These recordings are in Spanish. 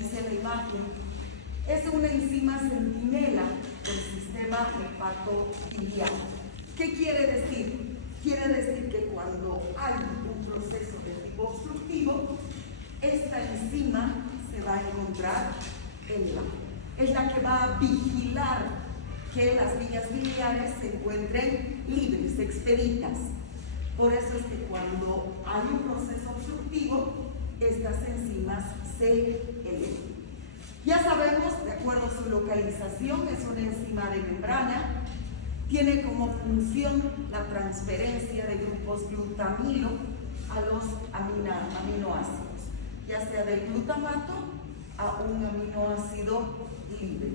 dice la imagen, es una enzima centinela del sistema hepatobiliar. ¿Qué quiere decir? Quiere decir que cuando hay un proceso de tipo obstructivo, esta enzima se va a encontrar en la. Es la que va a vigilar que las vías biliares se encuentren libres, expeditas. Por eso es que cuando hay un proceso obstructivo, estas enzimas se elevan. Ya sabemos, de acuerdo a su localización, es una enzima de membrana, tiene como función la transferencia de grupos glutamilo a los aminoácidos, ya sea del glutamato a un aminoácido libre.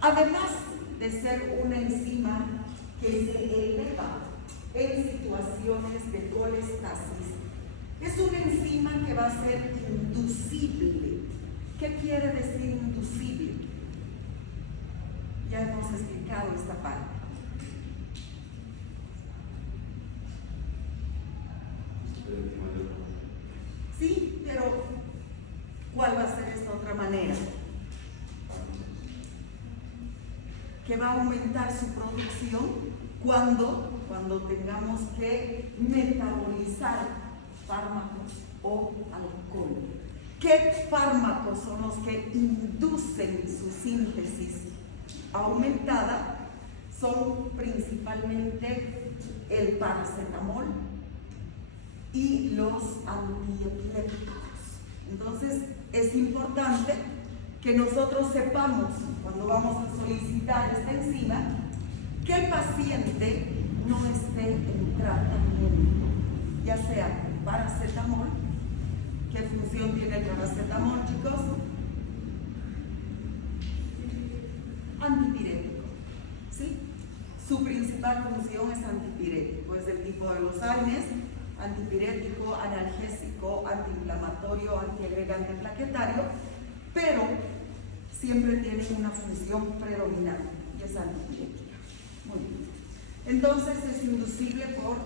Además de ser una enzima que se eleva en situaciones de colestasis, es una enzima que va a ser inducible. ¿Qué quiere decir inducible? Ya hemos explicado esta parte. Sí, pero ¿cuál va a ser esta otra manera? Que va a aumentar su producción cuando tengamos que metabolizar fármacos o alcohol. ¿Qué fármacos son los que inducen su síntesis aumentada? Son principalmente el paracetamol y los antiepilépticos. Entonces, es importante que nosotros sepamos, cuando vamos a solicitar esta enzima, que el paciente no esté en tratamiento, ya sea paracetamol. ¿Qué función tiene el paracetamol, chicos? Antipirético, ¿sí? Su principal función es antipirético, es del tipo de los AINES, antipirético, analgésico, antiinflamatorio, antiagregante plaquetario, pero siempre tiene una función predominante, que es antipirética. Muy bien. Entonces es inducible por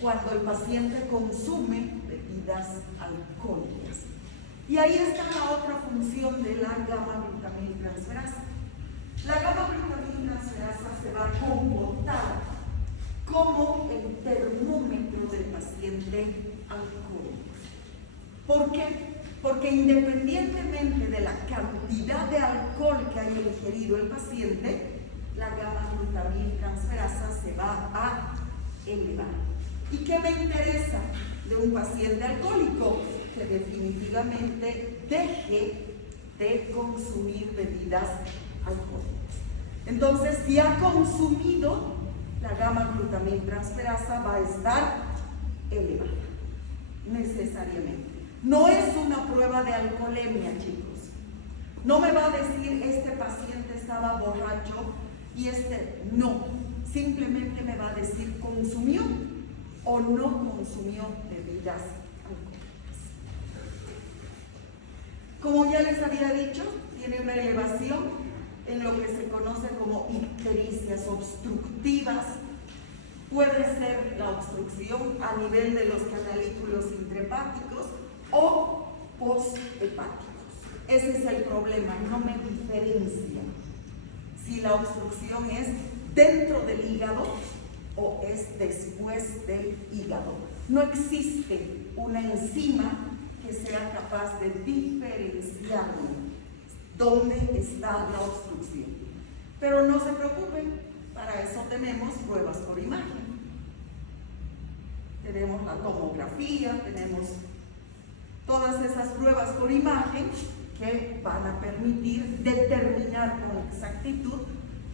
cuando el paciente consume bebidas alcohólicas. Y ahí está la otra función de la gamma-glutamiltransferasa. La gamma-glutamiltransferasa se va a comportar como el termómetro del paciente alcohólico. ¿Por qué? Porque independientemente de la cantidad de alcohol que haya ingerido el paciente, la gamma-glutamiltransferasa se va a elevar. ¿Y qué me interesa de un paciente alcohólico? Que definitivamente deje de consumir bebidas alcohólicas. Entonces, si ha consumido, la gamma-glutamiltransferasa va a estar elevada, necesariamente. No es una prueba de alcoholemia, chicos. No me va a decir, este paciente estaba borracho y este no. Simplemente me va a decir, ¿consumió o no consumió bebidas alcohólicas? Como ya les había dicho, tiene una elevación en lo que se conoce como ictericias obstructivas. Puede ser la obstrucción a nivel de los canalículos intrahepáticos o posthepáticos. Ese es el problema, no me diferencia si la obstrucción es dentro del hígado o es después del hígado. No existe una enzima que sea capaz de diferenciar dónde está la obstrucción. Pero no se preocupen, para eso tenemos pruebas por imagen. Tenemos la tomografía, tenemos todas esas pruebas por imagen que van a permitir determinar con exactitud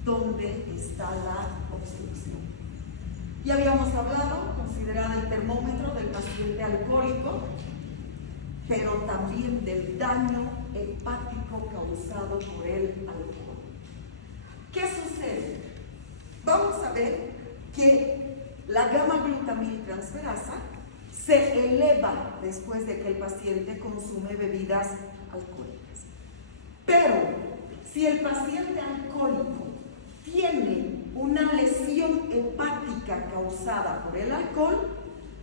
dónde está la obstrucción. Ya habíamos hablado, considerado el termómetro del paciente alcohólico, pero también del daño hepático causado por el alcohol. ¿Qué sucede? Vamos a ver que la gamma-glutamiltransferasa se eleva después de que el paciente consume bebidas alcohólicas. Pero si el paciente alcohólico tiene una lesión hepática causada por el alcohol,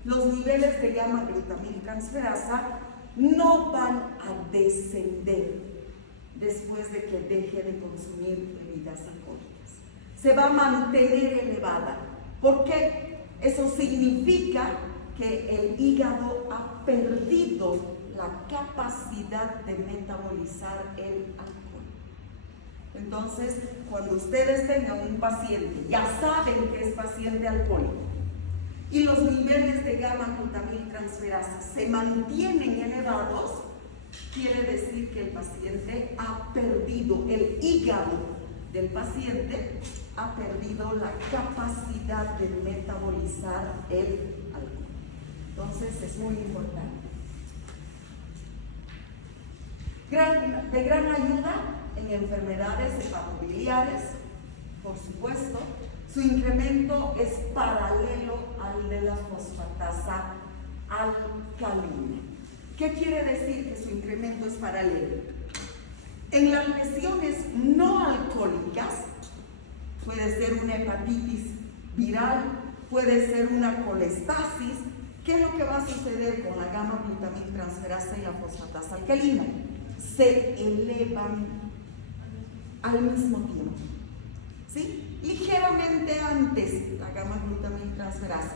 los niveles de gamma-glutamiltransferasa no van a descender después de que deje de consumir bebidas alcohólicas. Se va a mantener elevada. ¿Por qué? Eso significa que el hígado ha perdido la capacidad de metabolizar el alcohol. Entonces, cuando ustedes tengan un paciente, ya saben que es paciente alcohólico, y los niveles de gamma-glutamiltransferasa se mantienen elevados, quiere decir que el paciente ha perdido, el hígado del paciente ha perdido la capacidad de metabolizar el alcohol. Entonces es muy importante. De gran ayuda en enfermedades hepatobiliares, por supuesto. Su incremento es paralelo al de la fosfatasa alcalina. ¿Qué quiere decir que su incremento es paralelo? En las lesiones no alcohólicas, puede ser una hepatitis viral, puede ser una colestasis. ¿Qué es lo que va a suceder con la gamma-glutamiltransferasa y la fosfatasa alcalina? Se elevan al mismo tiempo, ¿sí? Ligeramente antes la gamma-glutamiltransferasa,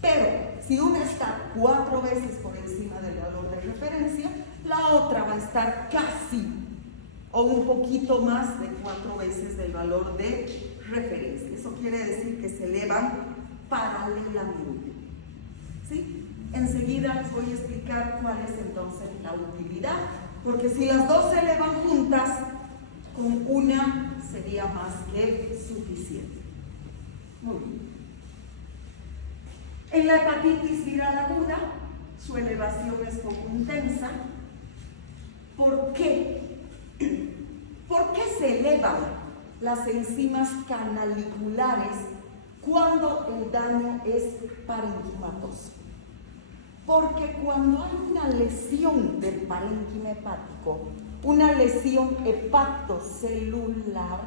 pero si una está 4 veces por encima del valor de referencia, la otra va a estar casi o un poquito más de 4 veces del valor de referencia. Eso quiere decir que se elevan paralelamente, ¿sí? Enseguida les voy a explicar cuál es entonces la utilidad, porque si las dos se elevan juntas, con una sería más que suficiente. Muy bien. En la hepatitis viral aguda, su elevación es poco intensa. ¿Por qué? ¿Por qué se elevan las enzimas canaliculares cuando el daño es parenquimatoso? Porque cuando hay una lesión del parénquima hepático, una lesión hepatocelular,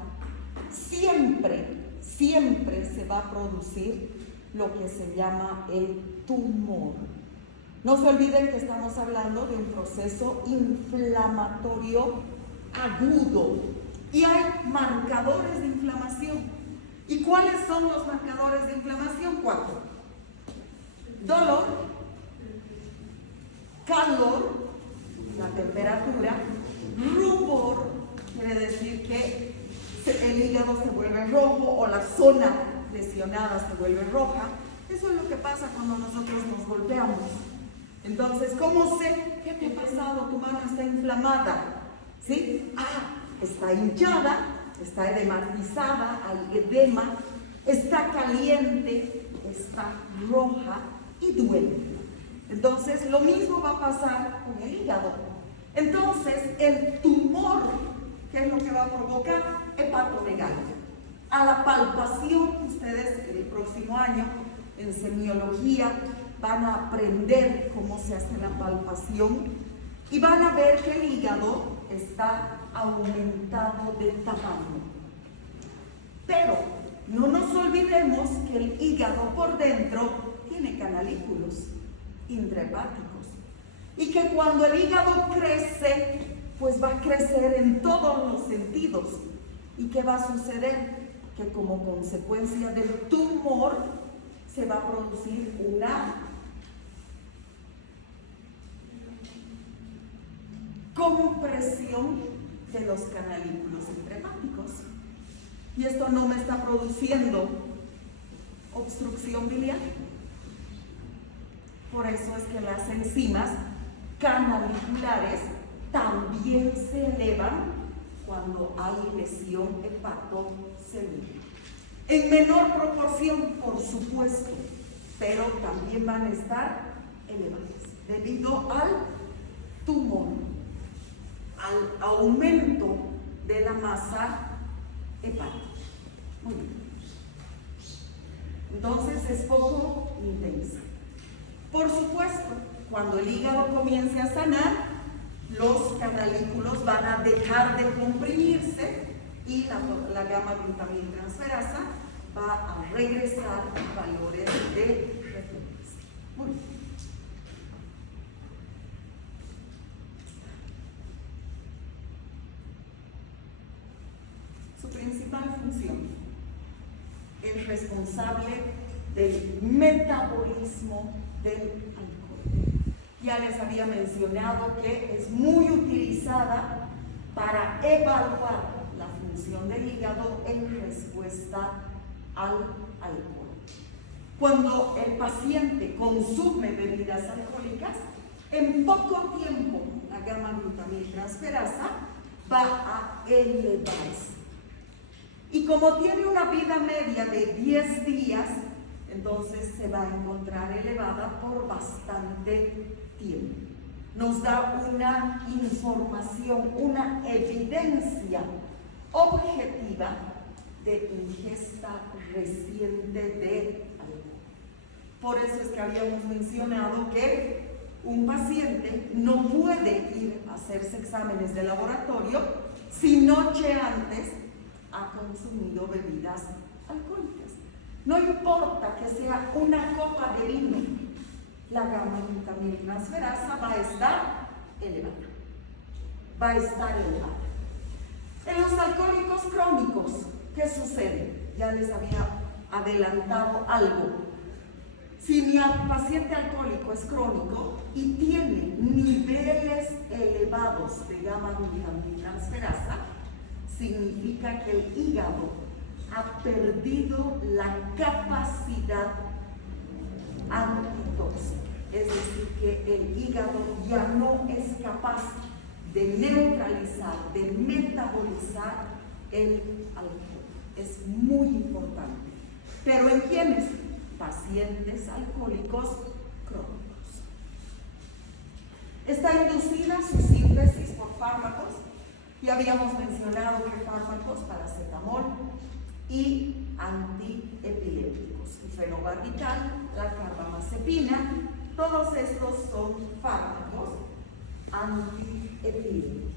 siempre se va a producir lo que se llama el tumor. No se olviden que estamos hablando de un proceso inflamatorio agudo y hay marcadores de inflamación. ¿Y cuáles son los marcadores de inflamación? 4. Dolor, calor, la temperatura, rubor, quiere decir que el hígado se vuelve rojo o la zona lesionada se vuelve roja. Eso es lo que pasa cuando nosotros nos golpeamos. Entonces, ¿cómo sé? ¿Qué te ha pasado? Tu mano está inflamada, ¿sí? Está hinchada, está edematizada, hay edema, está caliente, está roja y duele. Entonces, lo mismo va a pasar con el hígado. Entonces, el tumor, ¿qué es lo que va a provocar? Hepatomegalia. A la palpación, ustedes el próximo año en semiología van a aprender cómo se hace la palpación y van a ver que el hígado está aumentado de tamaño. Pero no nos olvidemos que el hígado por dentro tiene canalículos intrahepáticos y que cuando el hígado crece, pues va a crecer en todos los sentidos. ¿Y qué va a suceder? Que como consecuencia del tumor se va a producir una compresión de los canalículos intrahepáticos. Y esto no me está produciendo obstrucción biliar. Por eso es que las enzimas canaliculares también se elevan cuando hay lesión hepatocelular. En menor proporción, por supuesto, pero también van a estar elevadas debido al tumor, al aumento de la masa hepática. Muy bien. Entonces es poco intensa. Por supuesto, cuando el hígado comience a sanar, los canalículos van a dejar de comprimirse y la gamma-glutamiltransferasa va a regresar a valores de referencia. Muy bien. principal función, es responsable del metabolismo del alcohol. Ya les había mencionado que es muy utilizada para evaluar la función del hígado en respuesta al alcohol. Cuando el paciente consume bebidas alcohólicas, en poco tiempo la gamma-glutamiltransferasa va a elevarse. Y como tiene una vida media de 10 días, entonces se va a encontrar elevada por bastante tiempo. Nos da una información, una evidencia objetiva de ingesta reciente de alcohol. Por eso es que habíamos mencionado que un paciente no puede ir a hacerse exámenes de laboratorio si noche antes ha consumido bebidas alcohólicas. No importa que sea una copa de vino, la gamma-glutamiltransferasa va a estar elevada. En los alcohólicos crónicos, ¿qué sucede? Ya les había adelantado algo. Si mi paciente alcohólico es crónico y tiene niveles elevados de gamma-glutamiltransferasa, significa que el hígado ha perdido la capacidad antitóxica. Es decir, que el hígado ya no es capaz de neutralizar, de metabolizar el alcohol. Es muy importante. ¿Pero en quiénes? Pacientes alcohólicos crónicos. Está inducida su síntesis por fármacos. Ya habíamos mencionado que fármacos, paracetamol y antiepilépticos, el fenobarbital, la carbamazepina, todos estos son fármacos antiepilépticos.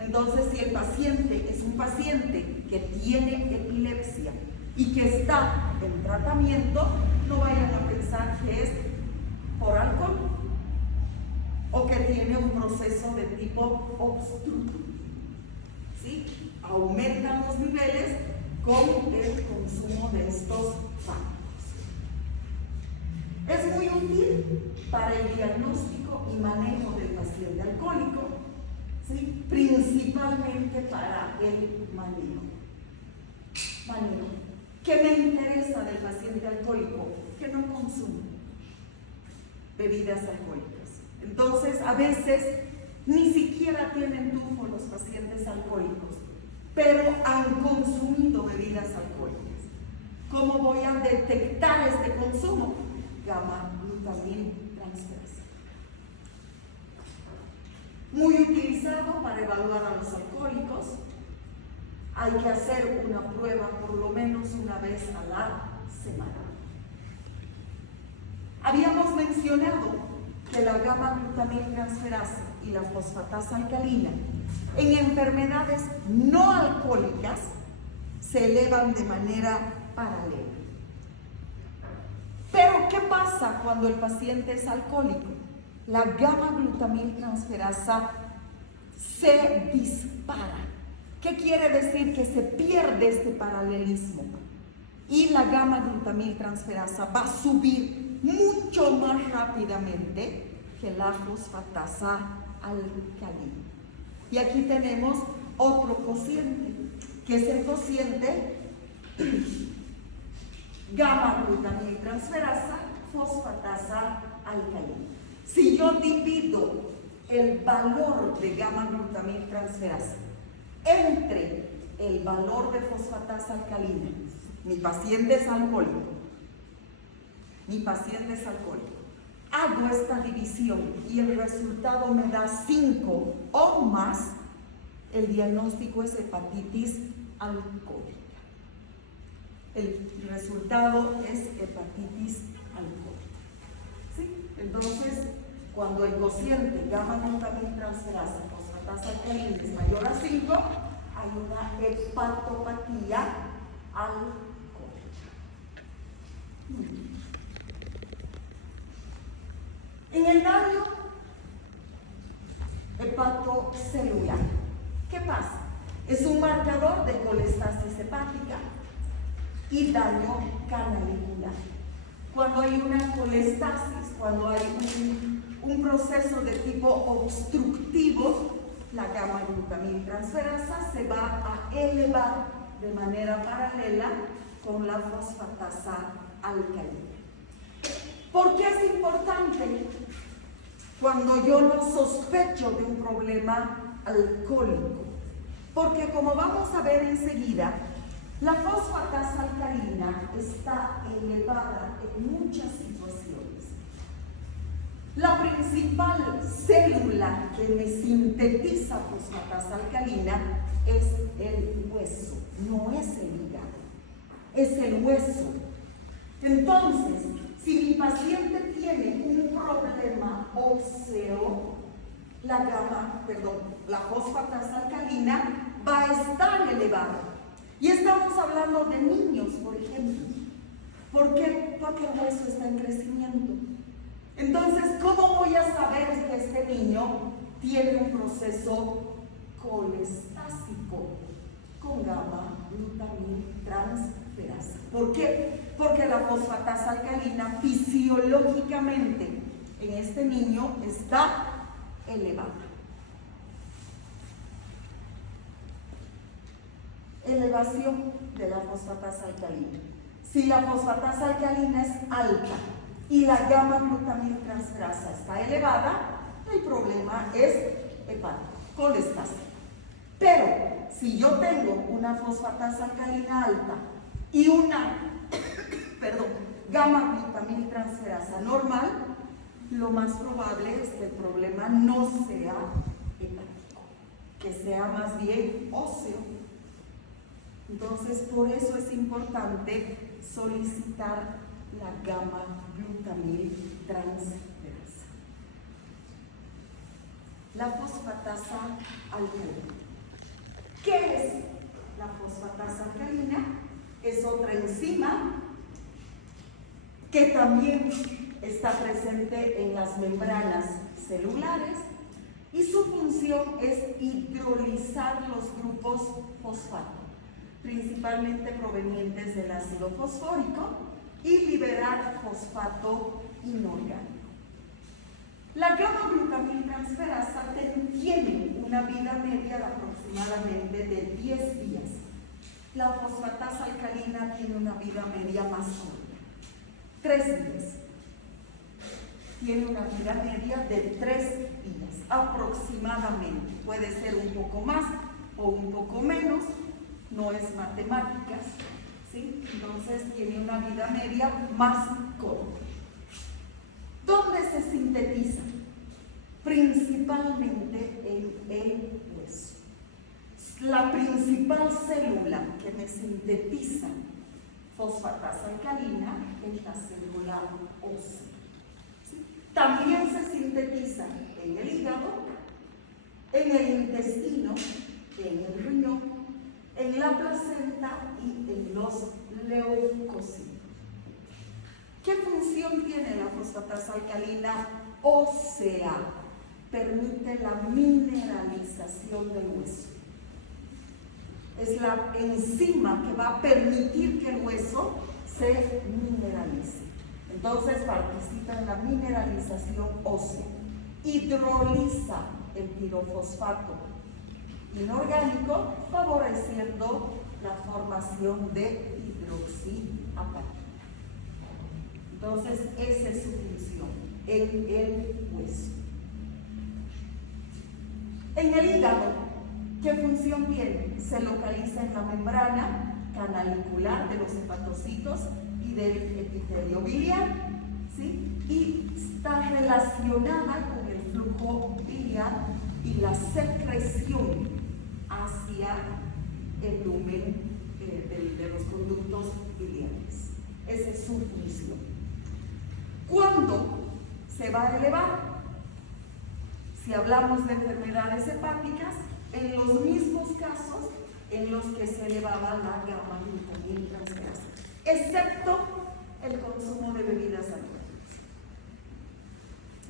Entonces, si el paciente es un paciente que tiene epilepsia y que está en tratamiento, no vayan a pensar que es por alcohol o que tiene un proceso de tipo obstructivo. ¿Sí? Aumentan los niveles con el consumo de estos fármacos. Es muy útil para el diagnóstico y manejo del paciente alcohólico, ¿sí? Principalmente para el manejo. ¿Qué me interesa del paciente alcohólico? Que no consume bebidas alcohólicas. Entonces, a veces ni siquiera tienen tufo los pacientes alcohólicos, pero han consumido bebidas alcohólicas. ¿Cómo voy a detectar este consumo? Gamma-glutamiltransferasa. Muy utilizado para evaluar a los alcohólicos. Hay que hacer una prueba por lo menos una vez a la semana. Habíamos mencionado que la gamma-glutamiltransferasa y la fosfatasa alcalina en enfermedades no alcohólicas se elevan de manera paralela. Pero, ¿qué pasa cuando el paciente es alcohólico? La gamma-glutamiltransferasa se dispara. ¿Qué quiere decir? Que se pierde este paralelismo y la gamma-glutamiltransferasa va a subir mucho más rápidamente que la fosfatasa alcalina. Y aquí tenemos otro cociente, que es el cociente gamma-glutamiltransferasa, fosfatasa alcalina. Si yo divido el valor de gamma-glutamiltransferasa entre el valor de fosfatasa alcalina, mi paciente es alcohólico, hago esta división y el resultado me da 5 o más, el diagnóstico es hepatitis alcohólica. El resultado es hepatitis alcohólica. ¿Sí? Entonces, cuando el cociente gamma-glutamiltransferasa, fosfatasa alcalina es mayor a 5, hay una hepatopatía alcohólica. En el daño hepatocelular, ¿qué pasa? Es un marcador de colestasis hepática y daño canalicular. Cuando hay una colestasis, cuando hay un proceso de tipo obstructivo, la gamma-glutamiltransferasa se va a elevar de manera paralela con la fosfatasa alcalina. ¿Por qué es importante? Cuando yo no sospecho de un problema alcohólico, porque como vamos a ver enseguida, la fosfatasa alcalina está elevada en muchas situaciones. La principal célula que me sintetiza fosfatasa alcalina es el hueso, no es el hígado, es el hueso. Entonces, si mi paciente tiene un problema óseo, la fosfatasa alcalina va a estar elevada. Y estamos hablando de niños, por ejemplo. ¿Por qué? Porque el hueso está en crecimiento. Entonces, ¿cómo voy a saber que este niño tiene un proceso colestásico con gamma-glutamiltransferasa? ¿Por qué? Porque la fosfatasa alcalina fisiológicamente en este niño está elevada. Elevación de la fosfatasa alcalina. Si la fosfatasa alcalina es alta y la gamma-glutamiltransferasa está elevada, el problema es hepático, colestasis. Pero si yo tengo una fosfatasa alcalina alta y una gamma-glutamiltransferasa normal, lo más probable es que el problema no sea hepático, que sea más bien óseo. Entonces, por eso es importante solicitar la gamma-glutamiltransferasa. La fosfatasa alcalina. ¿Qué es la fosfatasa alcalina? Es otra enzima que también está presente en las membranas celulares y su función es hidrolizar los grupos fosfato, principalmente provenientes del ácido fosfórico, y liberar fosfato inorgánico. La gamma-glutamiltransferasa tiene una vida media de aproximadamente de 10 días. La fosfatasa alcalina tiene una vida media más corta, 3 días. Tiene una vida media de 3 días, aproximadamente. Puede ser un poco más o un poco menos, no es matemáticas, ¿sí? Entonces tiene una vida media más corta. ¿Dónde se sintetiza? Principalmente en el hueso. La principal célula que me sintetiza fosfatasa alcalina es la célula ósea. ¿Sí? También se sintetiza en el hígado, en el intestino, en el riñón, en la placenta y en los leucocitos. ¿Qué función tiene la fosfatasa alcalina ósea? Permite la mineralización del hueso. Es la enzima que va a permitir que el hueso se mineralice. Entonces participa en la mineralización ósea. Hidroliza el pirofosfato inorgánico, favoreciendo la formación de hidroxiapatita. Entonces, esa es su función en el hueso. En el hígado, ¿qué función tiene? Se localiza en la membrana canalicular de los hepatocitos y del epitelio biliar, ¿sí? Y está relacionada con el flujo biliar y la secreción hacia el lumen de los conductos biliares. Esa es su función. ¿Cuándo se va a elevar? Si hablamos de enfermedades hepáticas, en los mismos casos en los que se elevaba la gamma-glutamiltransferasa, excepto el consumo de bebidas alcohólicas.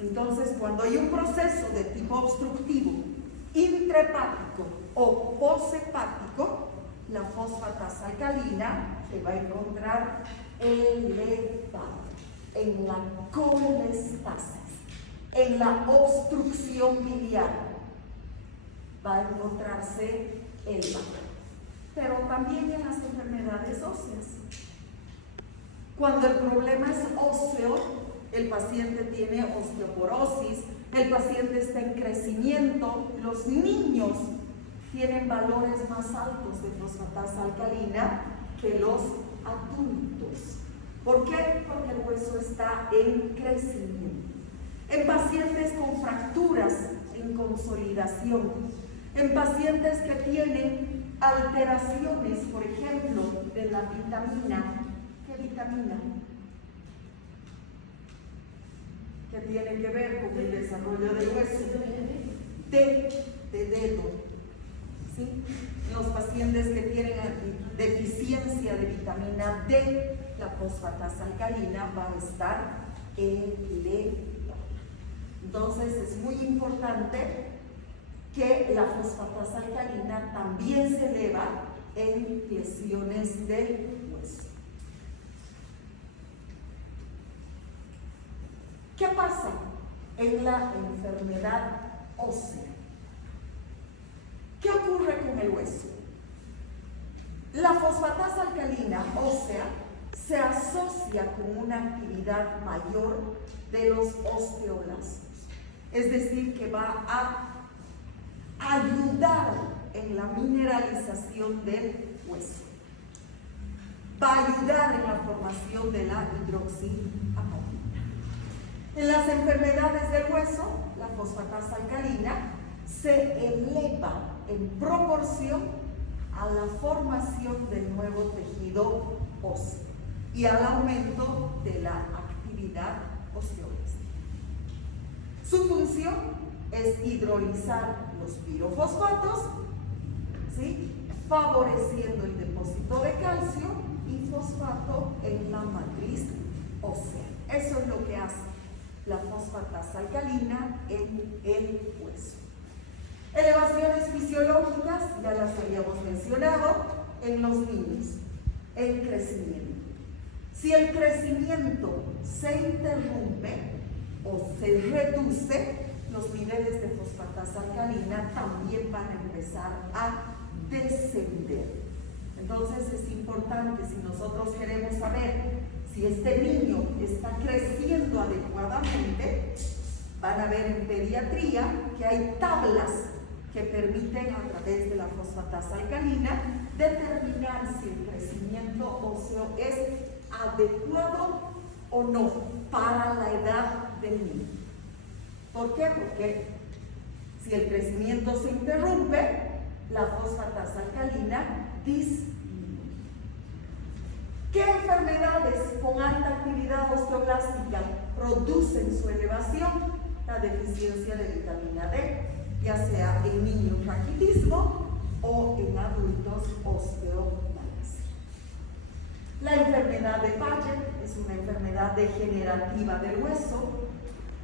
Entonces, cuando hay un proceso de tipo obstructivo, intrahepático o poshepático, la fosfatasa alcalina se va a encontrar elevada en la colestasis, en la obstrucción biliar. Va a encontrarse elevada. Pero también en las enfermedades óseas. Cuando el problema es óseo, el paciente tiene osteoporosis, el paciente está en crecimiento, los niños tienen valores más altos de fosfatasa alcalina que los adultos. ¿Por qué? Porque el hueso está en crecimiento. En pacientes con fracturas en consolidación, en pacientes que tienen alteraciones, por ejemplo, de la vitamina. ¿Qué vitamina? Que tiene que ver con el desarrollo del hueso. D de dedo. ¿Sí? Los pacientes que tienen deficiencia de vitamina D, la fosfatasa alcalina va a estar elevada. Entonces es muy importante que la fosfatasa alcalina también se eleva en lesiones del hueso. ¿Qué pasa en la enfermedad ósea? ¿Qué ocurre con el hueso? La fosfatasa alcalina ósea se asocia con una actividad mayor de los osteoblastos, es decir, que va a ayudar en la mineralización del hueso, va a ayudar en la formación de la hidroxiapatita. En las enfermedades del hueso, la fosfatasa alcalina se eleva en proporción a la formación del nuevo tejido óseo y al aumento de la actividad osteoblástica. Su función es hidrolizar los pirofosfatos, ¿sí?, favoreciendo el depósito de calcio y fosfato en la matriz ósea. Eso es lo que hace la fosfatasa alcalina en el hueso. Elevaciones fisiológicas, ya las habíamos mencionado, en los niños, el crecimiento. Si el crecimiento se interrumpe o se reduce, los niveles de fosfatasa alcalina también van a empezar a descender. Entonces es importante, si nosotros queremos saber si este niño está creciendo adecuadamente, van a ver en pediatría que hay tablas que permiten a través de la fosfatasa alcalina determinar si el crecimiento óseo es adecuado o no para la edad del niño. ¿Por qué? Porque si el crecimiento se interrumpe, la fosfatasa alcalina disminuye. ¿Qué enfermedades con alta actividad osteoblástica producen su elevación? La deficiencia de vitamina D, ya sea en niños raquitismo o en adultos osteomalacia. La enfermedad de Paget es una enfermedad degenerativa del hueso.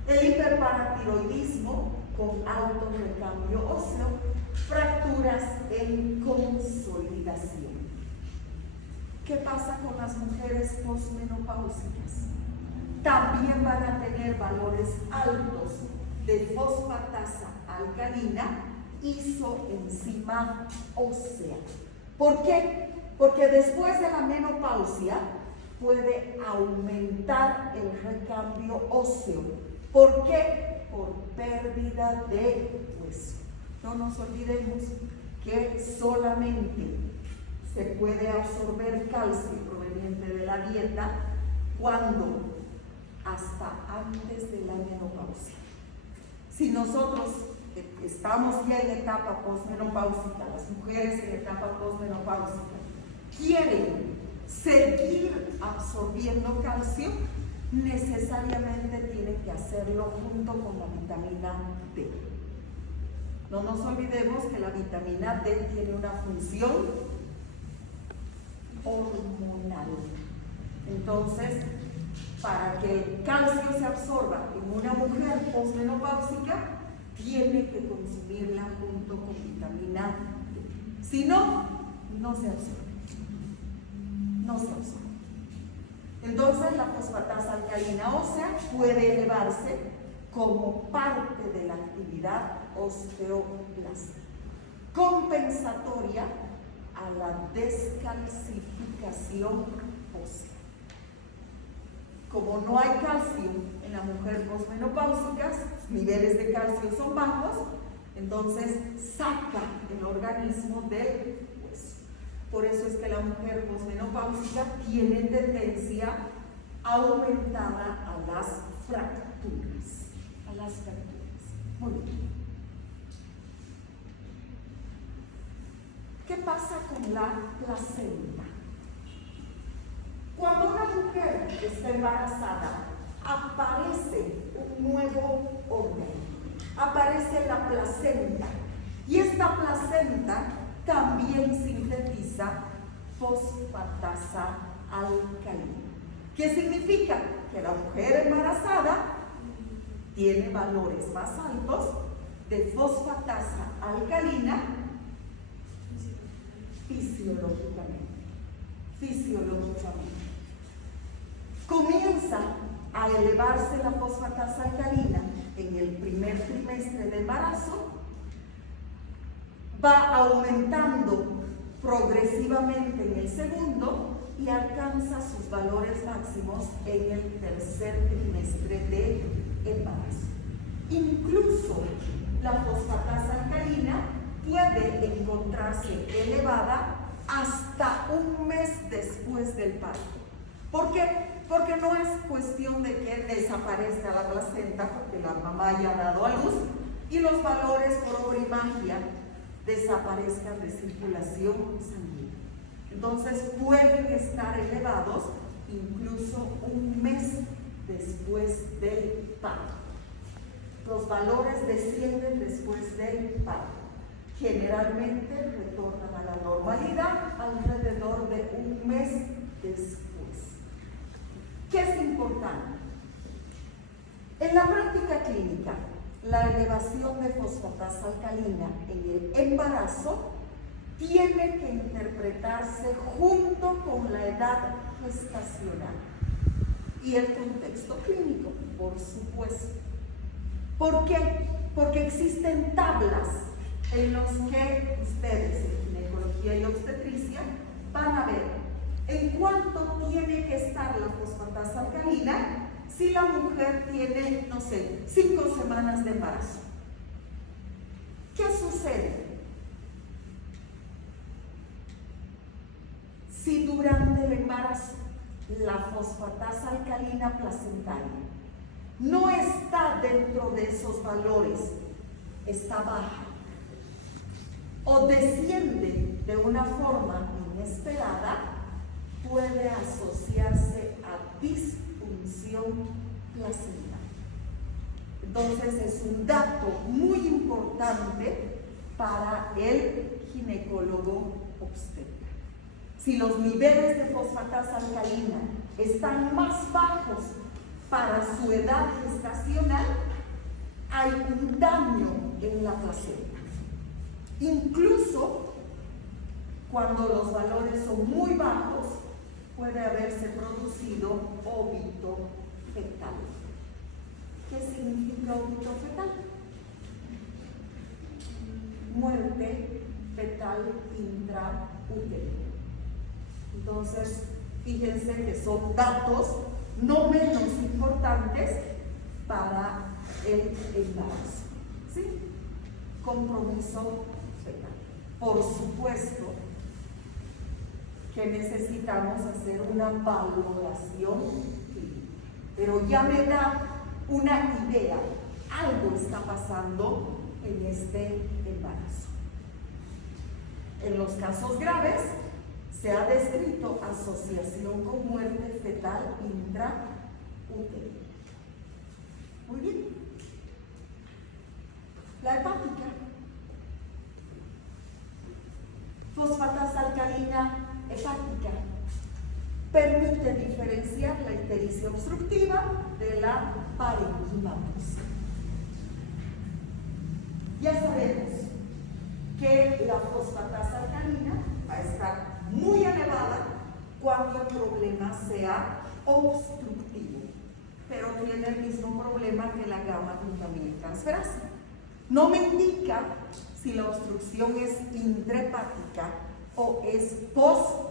El hiperparatiroidismo con alto recambio óseo, fracturas en consolidación. ¿Qué pasa con las mujeres posmenopáusicas? También van a tener valores altos de fosfatasa alcalina, isoenzima ósea. ¿Por qué? Porque después de la menopausia puede aumentar el recambio óseo. ¿Por qué? Por pérdida de hueso. No nos olvidemos que solamente se puede absorber calcio proveniente de la dieta cuando hasta antes de la menopausia. Si nosotros estamos ya en etapa posmenopáusica, las mujeres en etapa posmenopáusica quieren seguir absorbiendo calcio, necesariamente tienen que hacerlo junto con la vitamina D. No nos olvidemos que la vitamina D tiene una función hormonal. Entonces, para que el calcio se absorba en una mujer posmenopáusica, tiene que consumirla junto con vitamina Si no, no se absorbe. No se absorbe. Entonces la fosfatasa alcalina ósea puede elevarse como parte de la actividad osteoblástica, compensatoria a la descalcificación ósea. Como no hay calcio en la mujer posmenopáusica, niveles de calcio son bajos, entonces saca el organismo del hueso. Por eso es que la mujer posmenopáusica tiene tendencia aumentada a las fracturas. Muy bien. ¿Qué pasa con la placenta? Cuando una mujer está embarazada, aparece un nuevo órgano, aparece la placenta, y esta placenta también sintetiza fosfatasa alcalina. ¿Qué significa? Que la mujer embarazada tiene valores más altos de fosfatasa alcalina fisiológicamente. Comienza a elevarse la fosfatasa alcalina en el primer trimestre de embarazo, va aumentando progresivamente en el segundo y alcanza sus valores máximos en el tercer trimestre de embarazo. Incluso la fosfatasa alcalina puede encontrarse elevada hasta un mes después del parto. ¿Por qué? Porque no es cuestión de que desaparezca la placenta porque la mamá ya ha dado a luz y los valores por obra y magia desaparezcan de circulación sanguínea. Entonces pueden estar elevados incluso un mes después del parto. Los valores descienden después del parto. Generalmente retornan a la normalidad alrededor de un mes después. ¿Qué es importante? En la práctica clínica, la elevación de fosfatasa alcalina en el embarazo tiene que interpretarse junto con la edad gestacional y el contexto clínico, por supuesto. ¿Por qué? Porque existen tablas en las que ustedes en ginecología y obstetricia van a ver en cuánto tiene que estar la fosfatasa alcalina si la mujer tiene, no sé, 5 semanas de embarazo. ¿Qué sucede? Si durante el embarazo la fosfatasa alcalina placentaria no está dentro de esos valores, está baja o desciende de una forma inesperada, puede asociarse a disfunción placentaria. Entonces es un dato muy importante para el ginecólogo obstetra. Si los niveles de fosfatasa alcalina están más bajos para su edad gestacional, hay un daño en la placenta. Incluso cuando los valores son muy bajos, puede haberse producido óbito fetal. ¿Qué significa óbito fetal? Muerte fetal intraúterina. Entonces, fíjense que son datos no menos importantes para el embarazo. ¿Sí? Compromiso fetal. Por supuesto que necesitamos hacer una valoración clínica, pero ya me da una idea, algo está pasando en este embarazo. En los casos graves se ha descrito asociación con muerte fetal intrauterina. Muy bien. La hepática. Fosfatasa alcalina hepática permite diferenciar la ictericia obstructiva de la parenquimatosa. Ya sabemos que la fosfatasa alcalina va a estar muy elevada cuando el problema sea obstructivo, pero tiene el mismo problema que la gamma-glutamiltransferasa. No me indica si la obstrucción es intrahepática o es posthepática.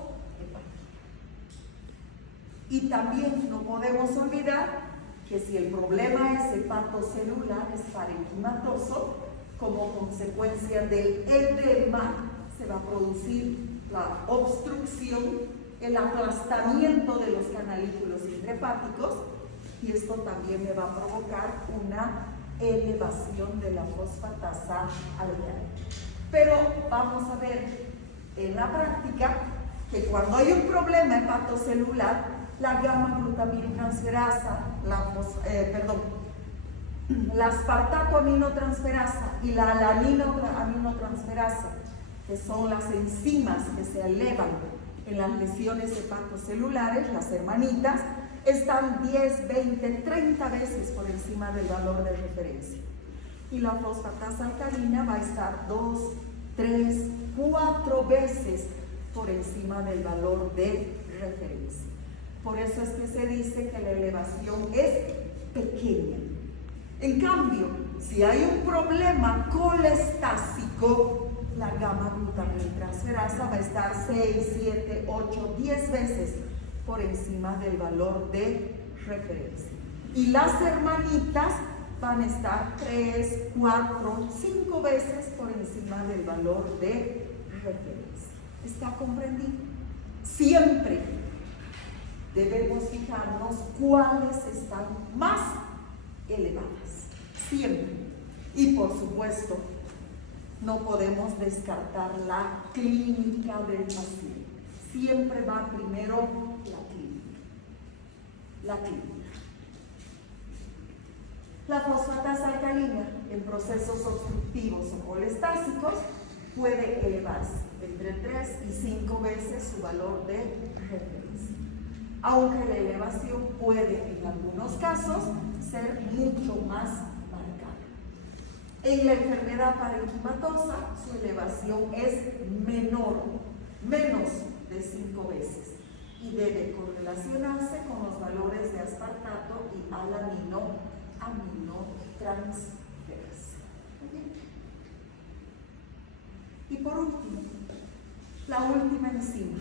Y también no podemos olvidar que si el problema es hepatocelular, es parenquimatoso, como consecuencia del edema se va a producir la obstrucción, el aplastamiento de los canalículos intrahepáticos, y esto también me va a provocar una elevación de la fosfatasa alcalina. Pero vamos a ver en la práctica que cuando hay un problema hepatocelular, la gamma-glutamiltransferasa, la aspartato-aminotransferasa y la alanino-aminotransferasa, que son las enzimas que se elevan en las lesiones hepatocelulares, las hermanitas, están 10, 20, 30 veces por encima del valor de referencia. Y la fosfatasa alcalina va a estar 2, 3, 4 veces por encima del valor de referencia. Por eso es que se dice que la elevación es pequeña. En cambio, si hay un problema colestásico, la gamma-glutamiltransferasa va a estar 6, 7, 8, 10 veces por encima del valor de referencia. Y las hermanitas van a estar 3, 4, 5 veces por encima del valor de referencia. ¿Está comprendido? Siempre debemos fijarnos cuáles están más elevadas. Siempre. Y por supuesto, no podemos descartar la clínica del paciente. Siempre va primero la clínica. La clínica. La fosfatasa alcalina en procesos obstructivos o colestásicos puede elevarse entre 3 y 5 veces su valor de referencia, aunque la elevación puede en algunos casos ser mucho más marcada. En la enfermedad parenquimatosa su elevación es menor, menos de 5 veces, y debe correlacionarse con los valores de aspartato y alanino-aminotransferasa. Y por último, la última enzima,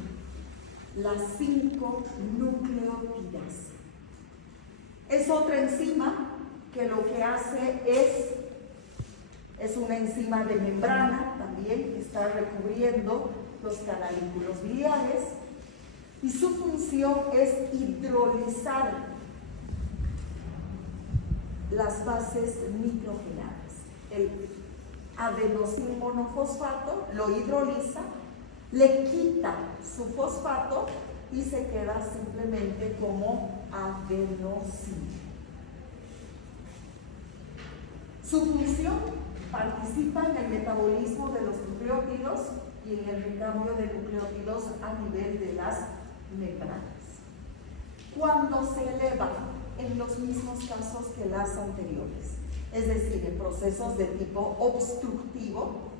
la 5-nucleotidasa. Es otra enzima que lo que hace es una enzima de membrana también, que está recubriendo los canalículos biliares, y su función es hidrolizar las bases nitrogenadas. El adenosín monofosfato lo hidroliza, le quita su fosfato y se queda simplemente como adenosina. Su función: participa en el metabolismo de los nucleótidos y en el recambio de nucleótidos a nivel de las membranas. Cuando se eleva, en los mismos casos que las anteriores, es decir, en procesos de tipo obstructivo,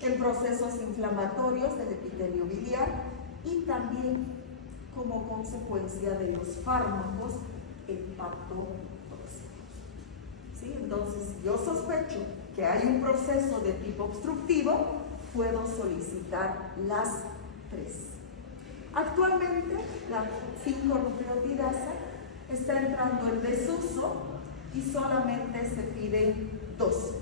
en procesos inflamatorios del epitelio biliar y también como consecuencia de los fármacos hepatotóxicos. ¿Sí? Entonces, si yo sospecho que hay un proceso de tipo obstructivo, puedo solicitar las 3. Actualmente, la 5-nucleotidasa está entrando en desuso y solamente se piden 2: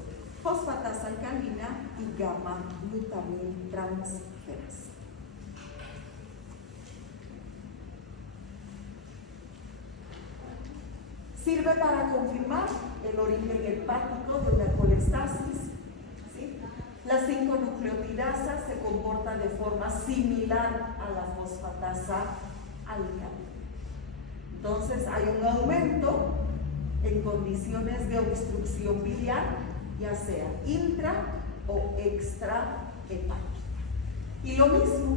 fosfatasa alcalina y gamma-glutamiltransferasa. Sirve para confirmar el origen hepático de una colestasis. ¿Sí? La 5-nucleotidasa se comporta de forma similar a la fosfatasa alcalina. Entonces hay un aumento en condiciones de obstrucción biliar, ya sea intra o extrahepática. Y lo mismo,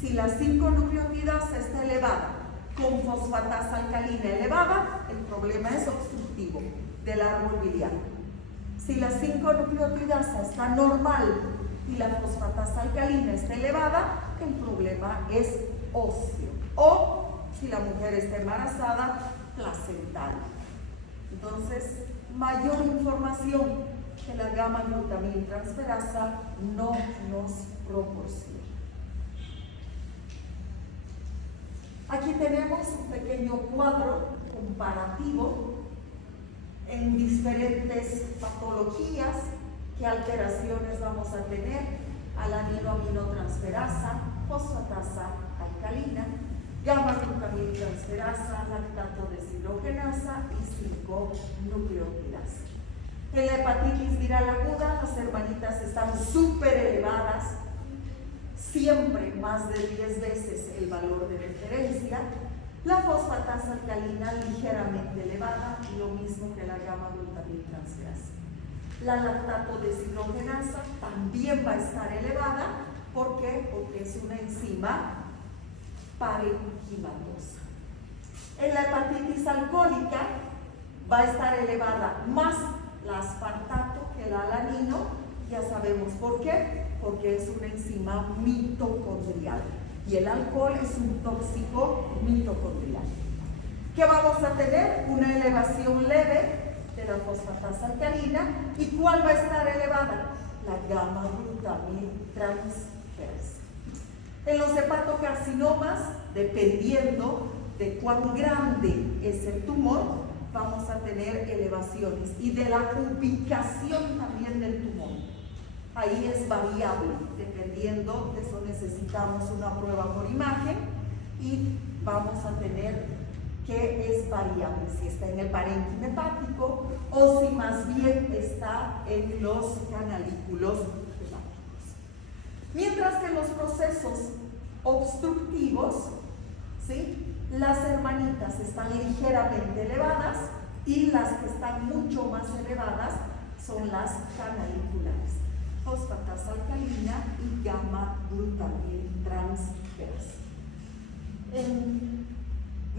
si la 5-nucleotidasa está elevada con fosfatasa alcalina elevada, el problema es obstructivo del árbol biliar. Si la 5-nucleotidasa está normal y y la fosfatasa alcalina está elevada, el problema es óseo. O si la mujer está embarazada, placental. Entonces, mayor información que la gamma-glutamiltransferasa no nos proporciona. Aquí tenemos un pequeño cuadro comparativo en diferentes patologías, qué alteraciones vamos a tener: alanino-aminotransferasa, fosfatasa alcalina, gamma-glutamiltransferasa, lactato deshidrogenasa y 5-nucleotidas. En la hepatitis viral aguda, las hermanitas están súper elevadas, siempre más de 10 veces el valor de referencia. La fosfatasa alcalina ligeramente elevada, lo mismo que la gamma-glutamiltransferasa. La lactato deshidrogenasa también va a estar elevada. ¿Por qué? Porque es una enzima parenquimatosa. En la hepatitis alcohólica va a estar elevada más la aspartato que el alanino. Ya sabemos por qué, porque es una enzima mitocondrial y el alcohol es un tóxico mitocondrial. ¿Qué vamos a tener? Una elevación leve de la fosfatasa alcalina. ¿Y cuál va a estar elevada? La gamma-glutamiltransferasa. En los hepatocarcinomas, dependiendo de cuán grande es el tumor, vamos a tener elevaciones, y de la ubicación también del tumor. Ahí es variable, dependiendo de eso necesitamos una prueba por imagen y vamos a tener que es variable, si está en el parénquima hepático o si más bien está en los canalículos hepáticos. Mientras que los procesos obstructivos, ¿sí?, las hermanitas están ligeramente elevadas y las que están mucho más elevadas son las canaliculares, fosfatasa alcalina y gamma-glutamiltransferasa. En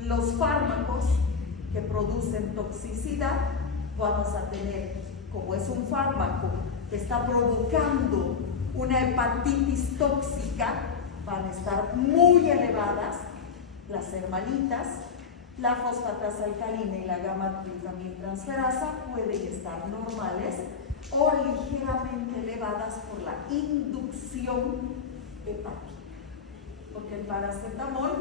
los fármacos que producen toxicidad vamos a tener, como es un fármaco que está provocando una hepatitis tóxica, van a estar muy elevadas las hermanitas. La fosfatasa alcalina y la gamma-glutamiltransferasa pueden estar normales o ligeramente elevadas por la inducción hepática, porque el paracetamol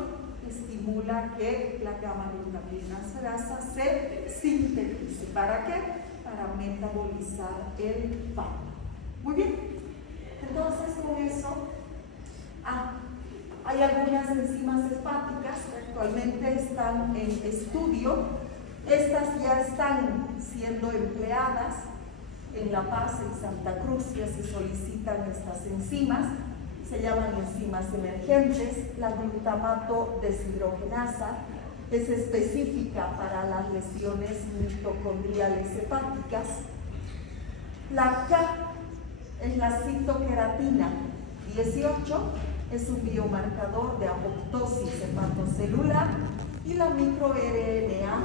estimula que la gamma-glutamiltransferasa se sintetice. ¿Para qué? Para metabolizar el fármaco. Muy bien. Entonces, con eso, hay algunas enzimas hepáticas que actualmente están en estudio. Estas ya están siendo empleadas en La Paz, en Santa Cruz, ya se solicitan estas enzimas. Se llaman enzimas emergentes. La glutamato deshidrogenasa es específica para las lesiones mitocondriales hepáticas. La K es la citoqueratina 18, es un biomarcador de apoptosis hepatocelular, y la microRNA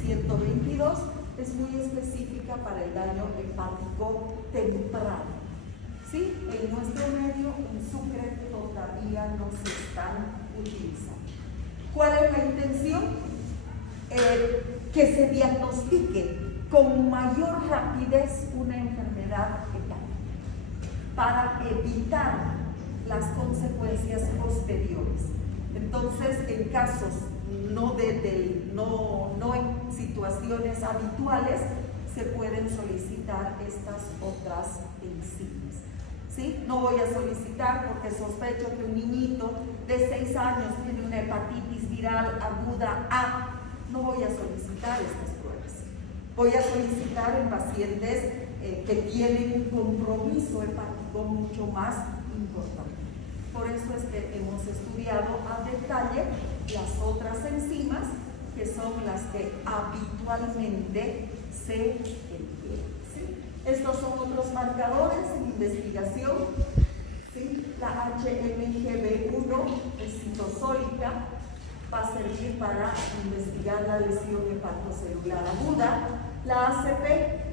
122 es muy específica para el daño hepático temprano. ¿Sí? En nuestro medio en Sucre todavía no se están utilizando. ¿Cuál es la intención? Que se diagnostique con mayor rapidez una enfermedad hepática para evitar las consecuencias posteriores. Entonces, en casos no en situaciones habituales, se pueden solicitar estas otras enzimas. ¿Sí? No voy a solicitar porque sospecho que un niñito de 6 años tiene una hepatitis viral aguda A. No voy a solicitar estas pruebas. Voy a solicitar en pacientes que tienen un compromiso hepático mucho más importante. Por eso es que hemos estudiado a detalle las otras enzimas, que son las que habitualmente se emplean. ¿Sí? Estos son otros marcadores en investigación. ¿Sí? La HMGB1 es citosólica, va a servir para investigar la lesión hepatocelular aguda. La ACP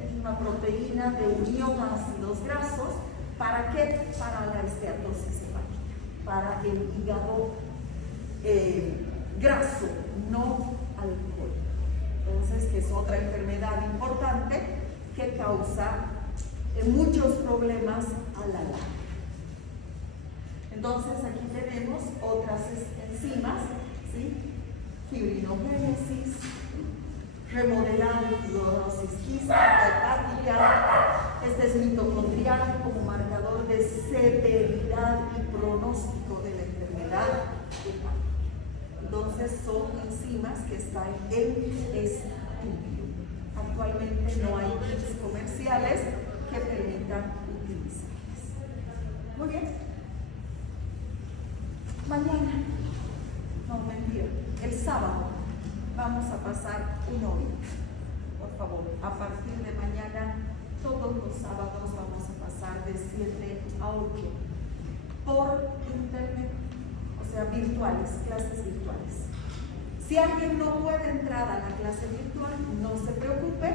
es una proteína de unión a ácidos grasos, ¿Para qué? Para la esteatosis hepática, para el hígado graso, no alcohol. Entonces, que es otra enfermedad importante que causa muchos problemas a la larga. Entonces, aquí tenemos otras enzimas, ¿sí? Fibrinogénesis, remodelado de fibrosis quística hepática. Este es mitocondrial como marcador de severidad y pronóstico de la enfermedad hepática. Entonces son enzimas que están en estudio. Actualmente no hay kits comerciales que permitan utilizarlas. Muy bien. Mañana, no mentira, el sábado vamos a pasar un horario. Por favor, a partir de mañana, todos los sábados vamos a pasar de 7 a 8 por internet, o sea, virtuales, clases virtuales. Si alguien no puede entrar a la clase virtual, no se preocupe.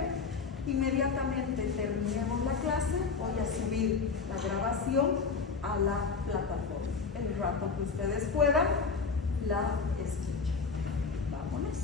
Inmediatamente terminemos la clase, voy a subir la grabación a la plataforma. El rato que ustedes puedan, la escuchan. Vámonos.